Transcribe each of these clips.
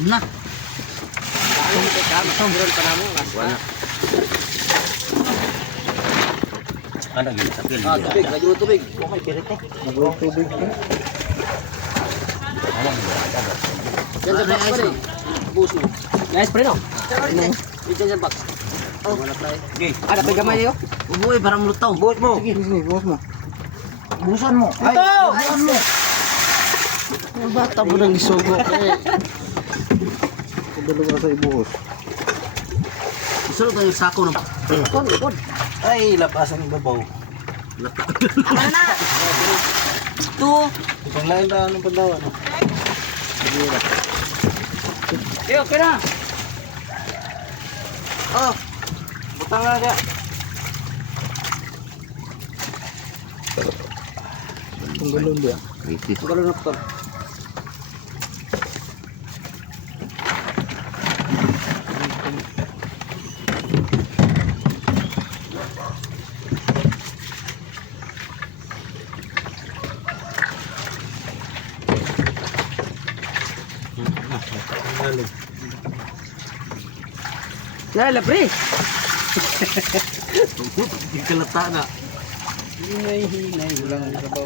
Na. Wala. Ano gini tapil. Tubig, lagi mo tubig. Okay, pirit eh. Nagawang tubig ko. Yan sa box pa rin. Buhos mo. Nice pre no. Dito sa box. Oh, wala tayo. Okay. Ada gamay yo. Ubuhay, parang lutaw. Buhos mo. Sige, buhos mo. Buhusan mo. Ay, Ito! buhusan mo. Ang bata mo nang isugo. Kadalo ka sa ibuhos. Isulog tayo yung sako ng Kon. Ay, lapasan ng babaw. Ama na. ito. Itong lain na anong pandawa no. Yo, kira. Oh. Butang na dia. Tunggalon dia. Kritis. Kalau nak betul. Lah, pre. Yung kalata na. Hinay, ulang ang sabaw.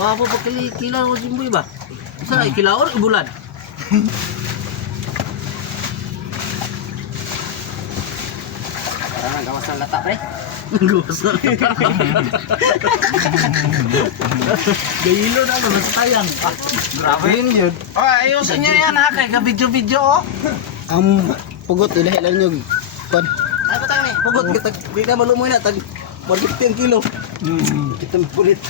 Wah, apa kilau ko jimboy ba? Sa kilau or ibulan? Parang gawas ng lata, pre. Gawas na. Gayilo na ano, nasa tayang. Grabe yun. Oh, ayusin niyo yan ha kay ka-video-video oh. Ang pugot, ilahi lang yung kwan. Ay, patang ni. Pugot kita, di ka malumoy na tag 150 kilo. Kita kulit.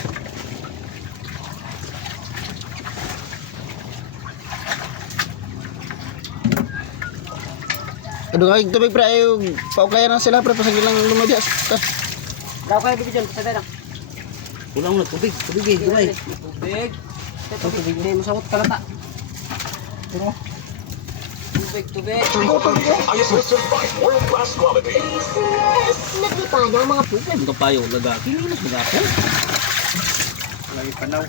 Aduh, ay tubig pre, ay paukayan na sila pre, pasagil lang lumadya. Kau kayo bibigyan, patay na. Kulang na tubig, tubig eh, gulay. Tubig. Tubig. Hindi mo sawot ka lata. Tubig. Nagpipana ang mga pupo. Ang kapayo, lagaki, linis magako. Lagi panaw.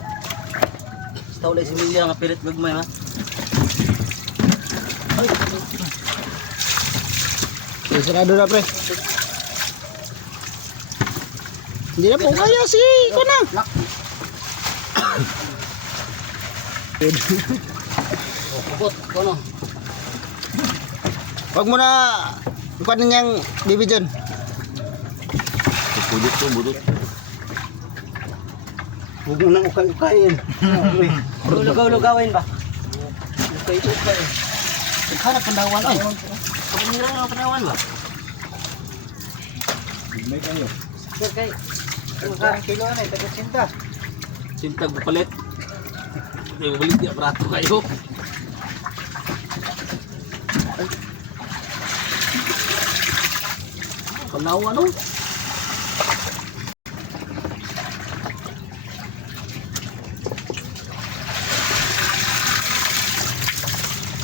Basta wala si Milya nga pirit gagmay ha. Okay, sarado na pre. Hindi na po kaya si ko na. Pupot, kono. Wag mo na kuan niyang division. Pupudot to, budot. Huwag mo nang ukay-ukayin. Lugaw-lugawin ba? Ukay-ukay ba eh. Naghanap pandawan ay. Pagkira nga pandawan ba? May kayo. Sir, kay. Ang kilo na, taga-sinta. Sintag bupalit. Ay, balik di aparato kayo. Pandawan oh.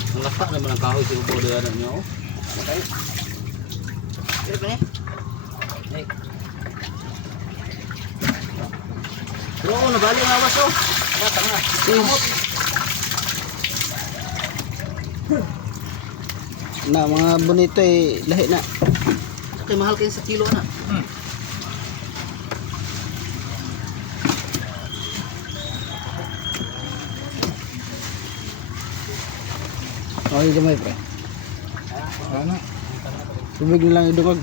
Ang lasa naman ang kahoy sa upo doon niyo. Okay. Sir, pre. Hey. Pero ako nabali ang awas oh. Tama. Na mga bonito ay lahi na. Kay mahal kayo sa kilo na. Okay, gamay pre. Ano? Tubig na lang idugog.